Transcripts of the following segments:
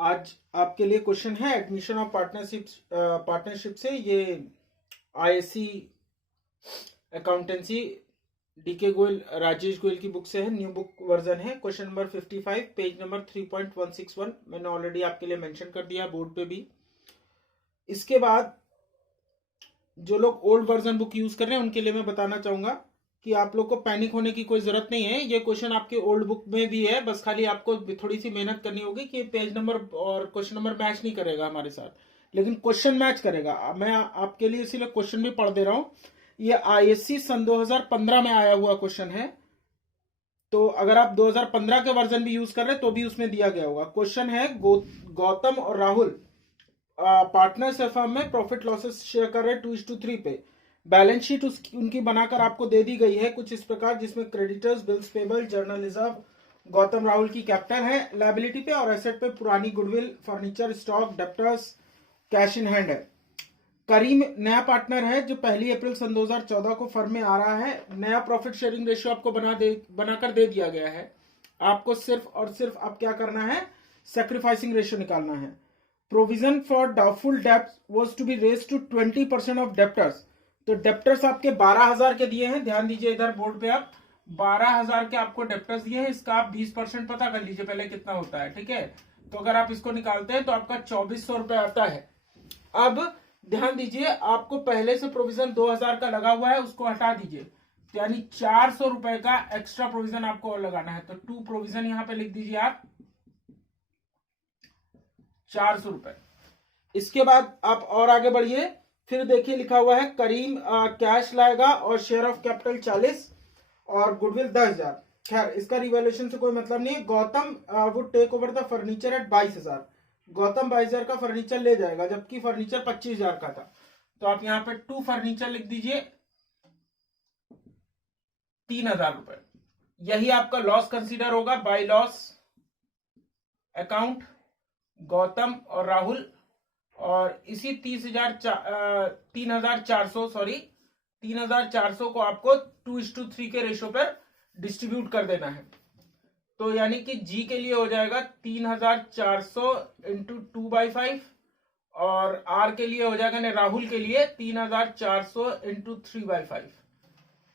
आज आपके लिए क्वेश्चन है एडमिशन ऑफ पार्टनरशिप से। ये ISC accountancy DK Goyal Rajesh Goyal की बुक से है, न्यू बुक वर्जन है। क्वेश्चन नंबर 55 पेज नंबर 3.161 मैंने ऑलरेडी आपके लिए मेंशन कर दिया बोर्ड पे भी। इसके बाद जो लोग ओल्ड वर्जन बुक यूज कर रहे हैं उनके लिए मैं बताना चाहूंगा कि आप लोग को पैनिक होने की कोई जरूरत नहीं है। ये क्वेश्चन आपके ओल्ड बुक में भी है, बस खाली आपको थोड़ी सी मेहनत करनी होगी कि पेज नंबर और क्वेश्चन नंबर मैच नहीं करेगा हमारे साथ, लेकिन क्वेश्चन मैच करेगा। मैं आपके लिए इसीलिए क्वेश्चन भी पढ़ दे रहा हूं। ये आईएससी सन 2015 में आया हुआ क्वेश्चन है, तो अगर आप 2015 के वर्जन भी यूज कर रहे हैं तो भी उसमें दिया गया होगा। क्वेश्चन है गौतम और राहुल पार्टनर्स फर्म में प्रॉफिट लॉसेस शेयर कर रहे हैं 2:3 पे। बैलेंस शीट उनकी बनाकर आपको दे दी गई है कुछ इस प्रकार, जिसमें creditors, bills payable, journal reserve Gautam Rahul की कैपिटल है लायबिलिटी पे, और एसेट पे पुरानी goodwill, furniture, stock, debtors, cash in hand है। करीम नया पार्टनर है जो 1 अप्रैल सन 2014 को फर्म में आ रहा है। नया प्रॉफिट शेयरिंग रेशियो आपको बनाकर दे दिया गया है। आपको सिर्फ और सिर्फ आप क्या करना है, सैक्रिफाइसिंग रेशियो निकालना है। प्रोविजन फॉर डाउटफुल डेब्ट was to be raised to 20% of debtors. तो डेप्टर्स आपके 12,000 के दिए हैं, ध्यान दीजिए इधर बोर्ड पे आप 12,000 के आपको डेप्टर्स दिए हैं। इसका आप 20% पता कर लीजिए पहले कितना होता है, ठीक है। तो अगर आप इसको निकालते हैं तो आपका 2400 रुपए आता है। अब ध्यान दीजिए, आपको पहले से प्रोविजन 2,000 का लगा हुआ है, उसको हटा दीजिए, यानी 400 रुपए का एक्स्ट्रा प्रोविजन आपको और लगाना है। तो 2 प्रोविजन यहां पे लिख दीजिए आप 400 रुपए। इसके बाद आप और आगे बढ़िए, फिर देखिए लिखा हुआ है करीम कैश लाएगा और शेयर ऑफ कैपिटल 40 और गुडविल 10,000। खैर इसका रिवैल्यूएशन से कोई मतलब नहीं है। Gautam would take over the furniture at 22,000। Gautam 22,000 का फर्नीचर ले जाएगा, जबकि फर्नीचर 25,000 का था। तो आप यहां पे 2 फर्नीचर लिख दीजिए 3,000 रुपए। यही आपका लॉस कंसीडर होगा बाय लॉस अकाउंट गौतम और राहुल। और इसी 3,400 को आपको 2:3 के रेशो पर डिस्ट्रीब्यूट कर देना है। तो यानी कि जी के लिए हो जाएगा 3,400 इंटू 2/5, और आर के लिए हो जाएगा ना राहुल के लिए 3,400 इंटू 3/5।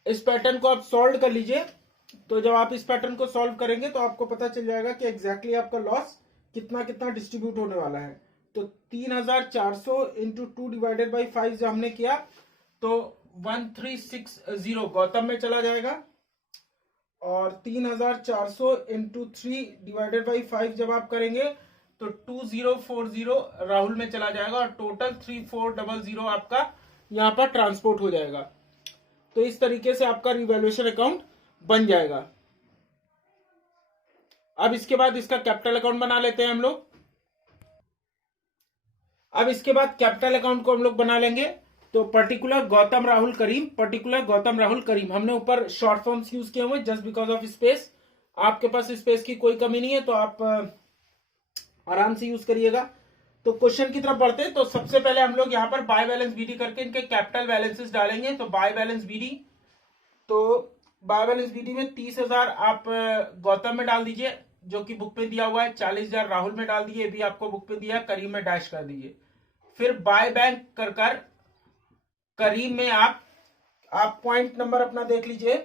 इस पैटर्न को आप सॉल्व कर लीजिए। तो जब आप इस पैटर्न को सॉल्व करेंगे तो आपको पता चल जाएगा कि एग्जैक्टली आपका लॉस कितना कितना डिस्ट्रीब्यूट होने वाला है। तो 3,400 इंटू 2/5 जो हमने किया तो 1360 गौतम में चला जाएगा, और 3,400 इंटू 3/5 जब आप करेंगे तो 2040 राहुल में चला जाएगा, और टोटल 3400 आपका यहां पर ट्रांसपोर्ट हो जाएगा। तो इस तरीके से आपका रिवैल्यूएशन अकाउंट बन जाएगा। अब इसके बाद इसका कैपिटल अकाउंट बना लेते हैं हम लोग। अब इसके बाद कैपिटल अकाउंट को हम लोग बना लेंगे। तो पर्टिकुलर गौतम राहुल करीम हमने ऊपर शॉर्ट फॉर्म्स यूज किए हुए जस्ट बिकॉज ऑफ स्पेस। आपके पास स्पेस की कोई कमी नहीं है तो आप आराम से यूज करिएगा। तो क्वेश्चन की तरफ बढ़ते हैं। तो सबसे पहले हम लोग यहाँ पर बाय बैलेंस बीडी करके इनके कैपिटल बैलेंसेस डालेंगे। तो बाय बैलेंस बीडी, तो बाय बैलेंस बीडी में 30,000 आप गौतम में डाल दीजिए जो कि बुक पे दिया हुआ है, 40,000 राहुल में डाल दीजिए, भी आपको बुक पे दिया है, करीम में डैश कर दीजिए। फिर बाय बैंक कर करीम में आप पॉइंट नंबर अपना देख लीजिए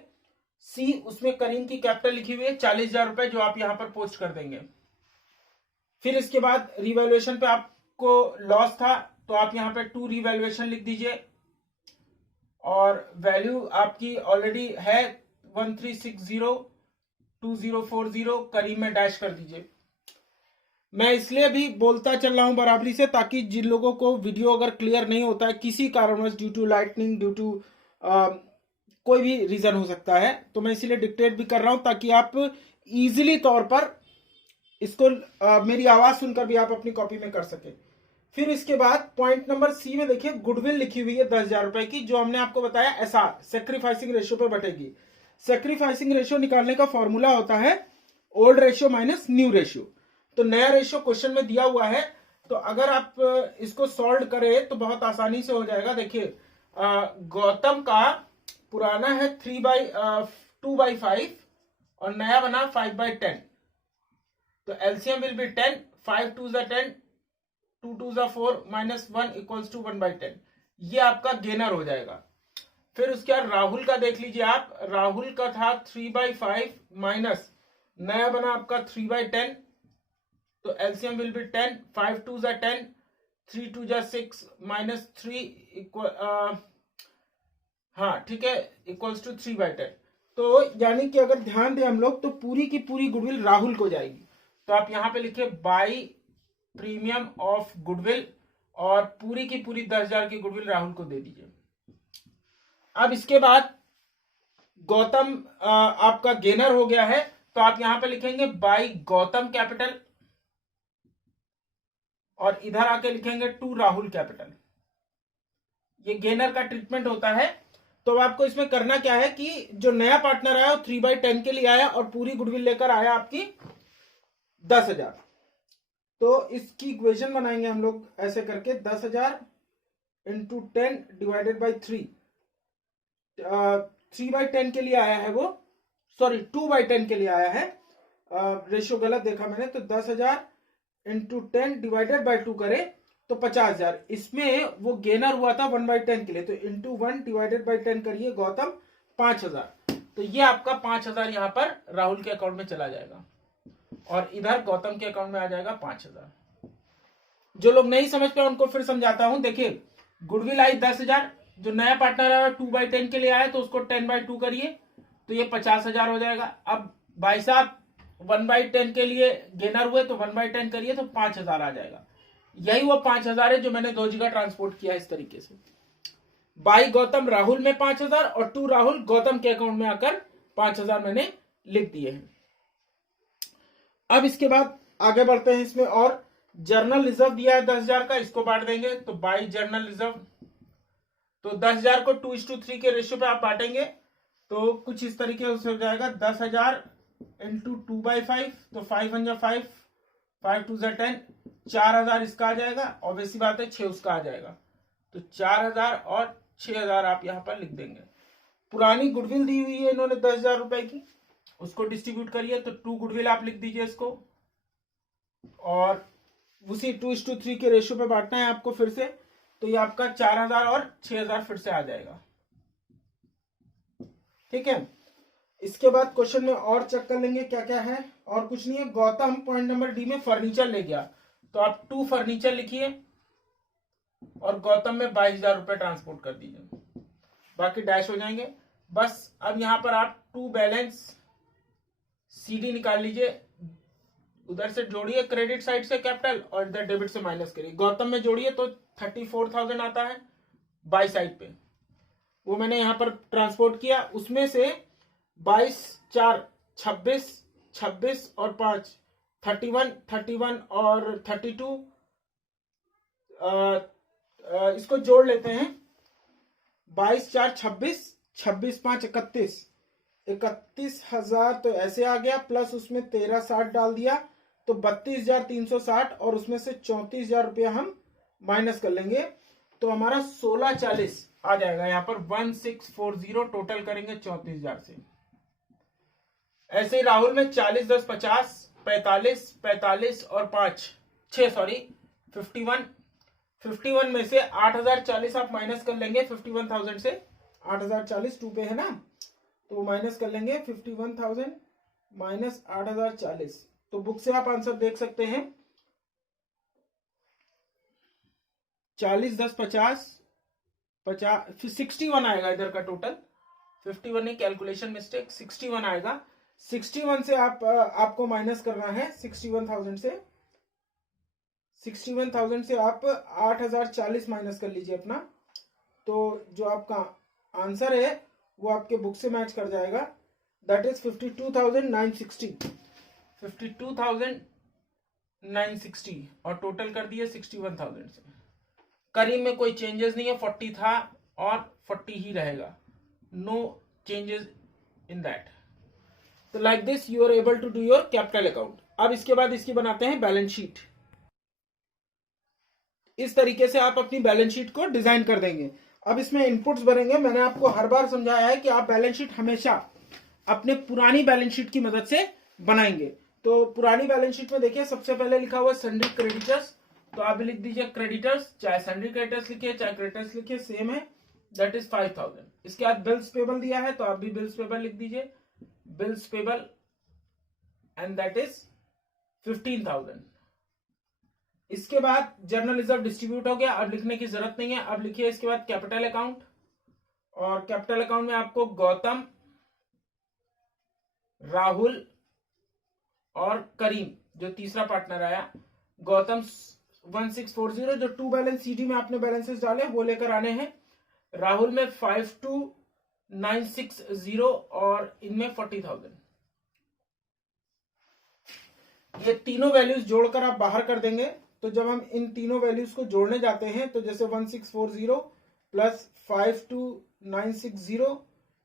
सी, उसमें करीम की कैपिटल लिखी हुई है 40,000 रुपए, जो आप यहां पर पोस्ट कर देंगे। फिर इसके बाद रिवैल्यूएशन पे आपको लॉस था तो आप यहां पे 2 रिवैल्यूएशन लिख दीजिए, और वैल्यू आपकी ऑलरेडी है 1360 2040, करीम में डैश कर दीजिए। मैं इसलिए भी बोलता चल रहा हूं बराबरी से, ताकि जिन लोगों को वीडियो अगर क्लियर नहीं होता है किसी कारणवश, due to lightning, due to कोई भी रीजन हो सकता है, तो मैं इसीलिए डिक्टेट भी कर रहा हूं ताकि आप इजीली तौर पर इसको मेरी आवाज सुनकर भी आप अपनी कॉपी में कर सके। फिर इसके बाद पॉइंट नंबर सी में देखिए गुडविल लिखी हुई है 10,000 रुपए की, जो हमने आपको बताया एसआर सैक्रिफाइसिंग रेशियो पे बटेगी। सैक्रिफाइसिंग रेशियो निकालने का फॉर्मूला होता है old ratio minus new ratio. तो नया रेशियो क्वेश्चन में दिया हुआ है, तो अगर आप इसको सॉल्व करें तो बहुत आसानी से हो जाएगा। देखिए गौतम का पुराना है 2/5 और नया बना 5/10, तो LCM will be 10, 5 2 10, 2 2 4 minus 1 equals to 1/10, ये आपका गेनर हो जाएगा। फिर उसके बाद राहुल का देख लीजिए आप, राहुल का था 3/5 माइनस नया बना आपका 3/10, तो LCM will be 10, 5 2 10, 3 2 6 minus 3 equal, हाँ ठीक है, इक्वल्स टू 3/10। तो यानी कि अगर ध्यान दें हम लोग तो पूरी की पूरी गुडविल राहुल को जाएगी। तो आप यहां पे लिखिए बाई प्रीमियम ऑफ गुडविल, और पूरी की पूरी 10,000 की गुडविल राहुल को दे दीजिए। अब इसके बाद गौतम आपका गेनर हो गया है, तो आप यहां पे लिखेंगे बाई गौतम कैपिटल, और इधर आके लिखेंगे टू राहुल कैपिटल। ये गेनर का ट्रीटमेंट होता है। तो आपको इसमें करना क्या है कि जो नया पार्टनर आया वो 3/10 के लिए आया और पूरी गुडविल लेकर आया आपकी 10,000। तो इसकी इक्वेशन बनाएंगे हम लोग ऐसे करके, 10,000 इंटू 10 डिवाइडेड बाई 3, 3/10 के लिए आया है वो, सॉरी 2/10 के लिए आया है, रेशियो गलत देखा मैंने। तो 10,000 इंटू 10 डिवाइडेड बाई 2 करे तो 50,000। इसमें वो गेनर हुआ था 1/10 के लिए, तो इंटू 1 डिवाइडेड बाई 10 करिए गौतम 5,000। तो ये आपका 5,000 यहां पर राहुल के अकाउंट में चला जाएगा, और इधर गौतम के अकाउंट में आ जाएगा 5,000। जो लोग नहीं समझ पाए उनको फिर समझाता हूं। देखिए गुडविल आई 10,000, जो नया पार्टनर आया 2/10 के लिए आया तो उसको 10/2 करिए तो ये 50,000 हो जाएगा। अब भाई साहब 1/10 के लिए गेनर हुए तो 1/10 करिए तो 5,000 आ जाएगा। यही वो 5,000 है जो मैंने दो जगह ट्रांसपोर्ट किया इस तरीके से, बाई गौतम राहुल में 5,000 और टू राहुल गौतम के अकाउंट में आकर 5,000 मैंने लिख दिए हैं। अब इसके बाद आगे बढ़ते हैं इसमें, और जर्नल रिजर्व दिया है 10,000 का, इसको बांट देंगे। तो बाई जर्नल रिजर्व, तो 10,000 को 2:3 के रेशियो पे आप बांटेंगे तो कुछ इस तरीके से हो जाएगा, 10,000 इंटू 2/5, तो 5 1 5, 5 2 10, 4,000 इसका आ जाएगा, ऑब्वियसली बात है 6 उसका आ जाएगा। तो 4,000 और 6,000 आप यहां पर लिख देंगे। पुरानी गुडविल दी हुई है इन्होंने 10,000 रुपए की, उसको डिस्ट्रीब्यूट करिए, तो 2 गुडविल आप लिख दीजिए इसको, और उसी 2:3 के रेशियो पे बांटना है आपको फिर से। तो ये आपका 4,000 और 6,000 फिर से आ जाएगा। ठीक है, इसके बाद क्वेश्चन में और चेक कर लेंगे क्या क्या है, और कुछ नहीं है। गौतम पॉइंट नंबर डी में फर्नीचर ले गया, तो आप 2 फर्नीचर लिखिए और गौतम में 22,000 रुपए ट्रांसपोर्ट कर दीजिए, बाकी डैश हो जाएंगे। बस अब यहां पर आप 2 बैलेंस सीडी निकाल लीजिए, उधर से जोड़िए क्रेडिट साइड से कैपिटल और इधर डेबिट से माइनस करिए। गौतम में जोड़िए तो 34,000 आता है बाई साइड पे, वो मैंने यहां पर ट्रांसपोर्ट किया। उसमें से 22 4 26, 26 और 5 31, 31 और 32, इसको जोड़ लेते हैं। 22 4 26, 26 5 31, 31,000 तो ऐसे आ गया, प्लस उसमें 13,60 डाल दिया तो 32,360, और उसमें से 34,000 रुपया हम माइनस कर लेंगे तो हमारा 1640 आ जाएगा। यहां पर 1640 टोटल करेंगे 34,000 से। ऐसे ही राहुल में 40 10 50, 45 45 और 5 6 सॉरी 51 में से 8,040 आप माइनस कर लेंगे 51,000 से। 8,040 2 पे है ना, तो माइनस कर लेंगे 51,000 माइनस 8,040। तो बुक से आप आंसर देख सकते हैं, 40 10 50 61 आएगा इधर का टोटल, 51 नहीं, कैलकुलेशन मिस्टेक, 61 आएगा। 61 से आपको माइनस करना है 61,000 से। 61,000 से आप 8,040 माइनस कर लीजिए अपना, तो जो आपका आंसर है वो आपके बुक से मैच कर जाएगा, दैट इज 52,960। 52,960 और टोटल कर दिए 61,000 से। करीब में कोई चेंजेस नहीं है, 40 था और 40 ही रहेगा, नो चेंजेस इन दैट। तो like this you are able to do your capital account. अब इसके बाद इसकी बनाते हैं बैलेंस शीट। इस तरीके से आप अपनी बैलेंस शीट को डिजाइन कर देंगे। अब इसमें इनपुट्स भरेंगे। मैंने आपको हर बार समझाया है कि आप बैलेंस शीट हमेशा अपने पुरानी बैलेंस शीट की मदद से बनाएंगे। तो पुरानी बैलेंस शीट में देखिए सबसे पहले लिखा हुआ है सन्ड्री क्रेडिटर्स, तो आप भी लिख दीजिए क्रेडिटर्स, चाहे सन्ड्री क्रेडिटर्स लिखिए चाहे क्रेडिटर्स लिखिए सेम है, दैट इज 5000। इसके बाद बिल्स पेबल दिया है तो आप भी बिल्स पेबल लिख दीजिए, bills payable and that is 15,000। इसके बाद जर्नल रिजर्व डिस्ट्रीब्यूट हो गया, अब लिखने की जरूरत नहीं है। अब लिखिए इसके बाद कैपिटल अकाउंट, और कैपिटल अकाउंट में आपको गौतम, राहुल और करीम जो तीसरा पार्टनर आया, गौतम 1640 जो टू बैलेंस सीडी में आपने बैलेंसेस डाले वो लेकर आने हैं, राहुल में 52,960 और इनमें 40,000। ये तीनों वैल्यूज जोड़कर आप बाहर कर देंगे। तो जब हम इन तीनों वैल्यूज को जोड़ने जाते हैं तो जैसे 1640 प्लस 52,960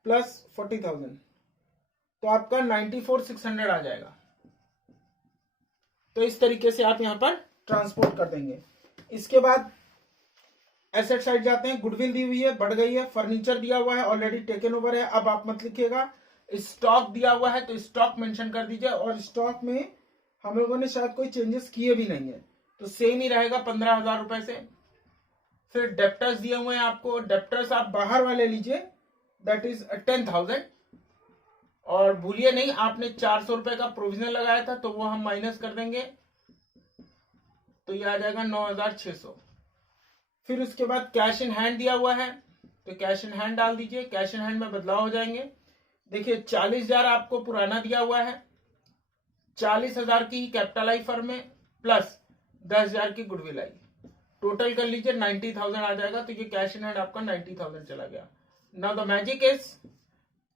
प्लस 40,000 तो आपका 94,600 आ जाएगा। तो इस तरीके से आप यहां पर ट्रांसपोर्ट कर देंगे। इसके बाद एसेट साइड जाते हैं, गुडविल दी हुई है, बढ़ गई है, फर्नीचर दिया हुआ है, ऑलरेडी टेकन ओवर है, अब आप मत लिखिएगा। स्टॉक दिया हुआ है तो स्टॉक मेंशन कर दीजिए, और स्टॉक में हम लोगों ने शायद कोई चेंजेस किए भी नहीं है तो सेम ही रहेगा 15,000 रुपए से। फिर डेप्टर्स दिए हुए हैं आपको, डेप्टर्स आप बाहर वाले लीजिए, दैट इज 10,000, और भूलिए नहीं आपने 400 रुपए का प्रोविजन लगाया था तो वो हम माइनस कर देंगे, तो ये आ जाएगा 9,600। फिर उसके बाद कैश इन हैंड दिया हुआ है तो कैश इन हैंड डाल दीजिए, कैश इन हैंड में बदलाव हो जाएंगे। देखिए 40,000 आपको पुराना दिया हुआ है, 40,000 की कैपिटल आई फर्म में, प्लस 10,000 की गुडविल आई, टोटल कर लीजिए 90,000 आ जाएगा। तो ये कैश इन हैंड आपका 90,000 चला गया। Now the magic is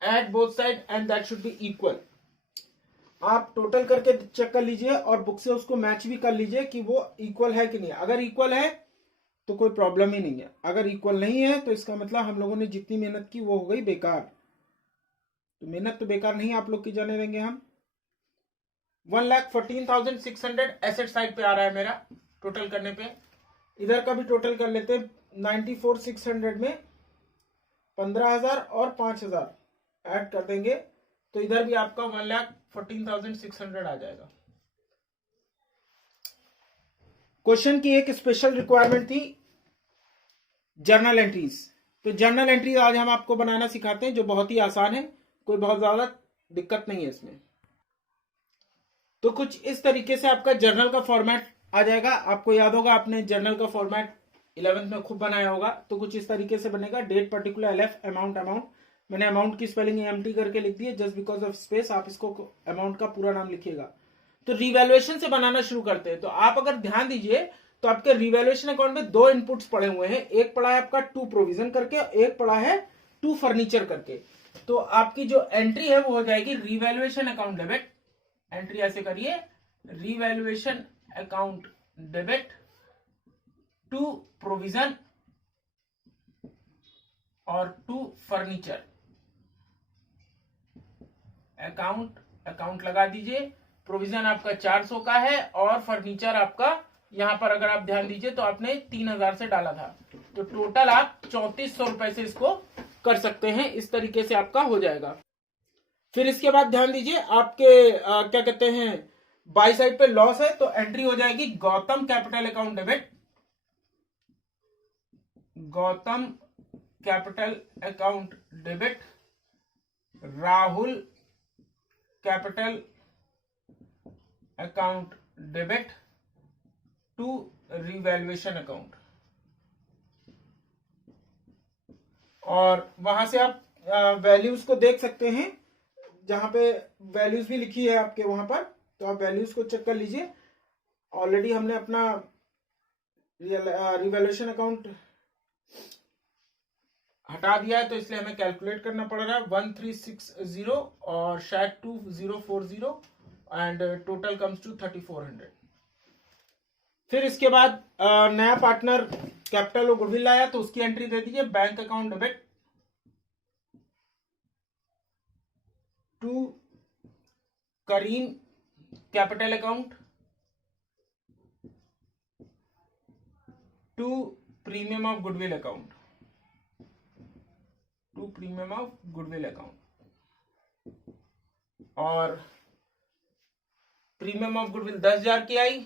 at both side and that should be equal. आप टोटल करके चेक कर लीजिए और बुक से उसको मैच भी कर लीजिए कि वो इक्वल है कि नहीं। अगर इक्वल है तो कोई प्रॉब्लम ही नहीं है, अगर इक्वल नहीं है तो इसका मतलब हम लोगों ने जितनी मेहनत की वो हो गई बेकार। तो मेहनत तो बेकार नहीं आप लोग की जाने देंगे हम। 1,14,600 एसेट साइड पे आ रहा है मेरा टोटल करने पे। इधर का भी टोटल कर लेते हैं, 94,600 में 15,000 और 5,000 ऐड कर देंगे तो इधर भी आपका 1,14,600 आ जाएगा। क्वेश्चन की एक स्पेशल रिक्वायरमेंट थी जर्नल एंट्रीज, तो जर्नल एंट्रीज आज हम आपको बनाना सिखाते हैं जो बहुत ही आसान है, कोई बहुत ज्यादा दिक्कत नहीं है इसमें। तो कुछ इस तरीके से आपका जर्नल का फॉर्मेट आ जाएगा। आपको याद होगा आपने जर्नल का फॉर्मेट 11th में खूब बनाया होगा, तो कुछ इस तरीके से बनेगा। डेट पर्टिकुलर एलएफ अमाउंट, मैंने अमाउंट की स्पेलिंग एमटी करके लिख दी है जस्ट बिकॉज ऑफ स्पेस, आप इसको अमाउंट का पूरा नाम लिखिएगा। तो रिवैल्यूएशन से बनाना शुरू करते हैं। तो आप अगर ध्यान दीजिए तो आपके रिवैल्यूएशन अकाउंट में दो इनपुट्स पड़े हुए हैं, एक पड़ा है आपका टू प्रोविजन करके, एक पड़ा है टू फर्नीचर करके। तो आपकी जो एंट्री है वो हो जाएगी रिवैल्यूएशन अकाउंट डेबिट, एंट्री ऐसे करिए, revaluation account debit to provision और टू फर्नीचर अकाउंट लगा दीजिए। प्रोविजन आपका 400 का है और फर्नीचर आपका यहां पर अगर आप ध्यान दीजिए तो आपने 3,000 से डाला था, तो टोटल आप 3,400 रुपए से इसको कर सकते हैं। इस तरीके से आपका हो जाएगा। फिर इसके बाद ध्यान दीजिए आपके क्या कहते हैं बाई साइड पे लॉस है, तो एंट्री हो जाएगी Gautam capital account debit, Gautam capital account debit, Rahul capital account debit to revaluation account. और वहां से आप वैल्यूज को देख सकते हैं, जहां पे वैल्यूज भी लिखी है आपके वहां पर, तो आप वैल्यूज को चेक कर लीजिए। ऑलरेडी हमने अपना रिवैल्यूएशन अकाउंट हटा दिया है तो इसलिए हमें कैलकुलेट करना पड़ रहा है 1360 और शायद 2040 एंड टोटल कम्स टू 3400। फिर इसके बाद नया पार्टनर कैपिटल और गुडविल आया तो उसकी एंट्री दे दीजिए, bank account debit to Karim capital account to premium of goodwill account, to premium of goodwill account. और प्रीमियम ऑफ गुडविल 10,000 की आई,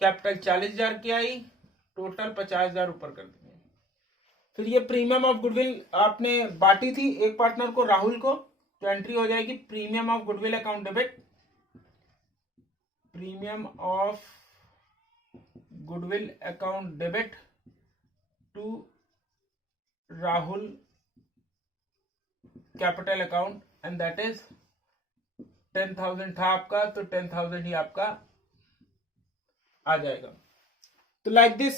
कैपिटल 40,000 की आई, टोटल 50,000 ऊपर कर देंगे। फिर ये प्रीमियम ऑफ गुडविल आपने बांटी थी एक पार्टनर को, राहुल को, तो एंट्री हो जाएगी premium of goodwill account debit, premium of goodwill account debit to Rahul capital account and that is 10,000 था आपका, तो 10,000 ही आपका आ जाएगा। तो लाइक दिस,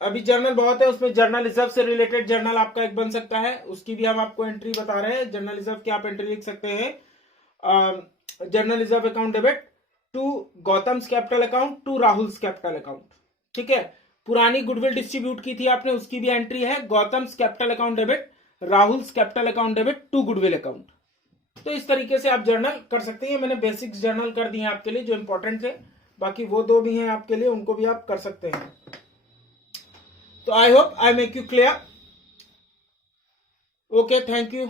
अभी जर्नल बहुत है, उसमें जर्नल रिजर्व से रिलेटेड जर्नल आपका एक बन सकता है, उसकी भी हम आपको एंट्री बता रहे हैं। जर्नल रिजर्व की आप एंट्री लिख सकते हैं, journal reserve account debit to Gautam's capital account to Rahul's capital account. ठीक है, पुरानी गुडविल डिस्ट्रीब्यूट की थी आपने, उसकी भी एंट्री है, Gautam's capital account debit, Rahul's capital account debit to goodwill account. तो इस तरीके से आप जर्नल कर सकते हैं। मैंने बेसिक्स जर्नल कर दिए आपके लिए जो इंपॉर्टेंट थे, बाकी वो दो भी हैं आपके लिए, उनको भी आप कर सकते हैं। तो I hope I make you clear. Okay, thank you.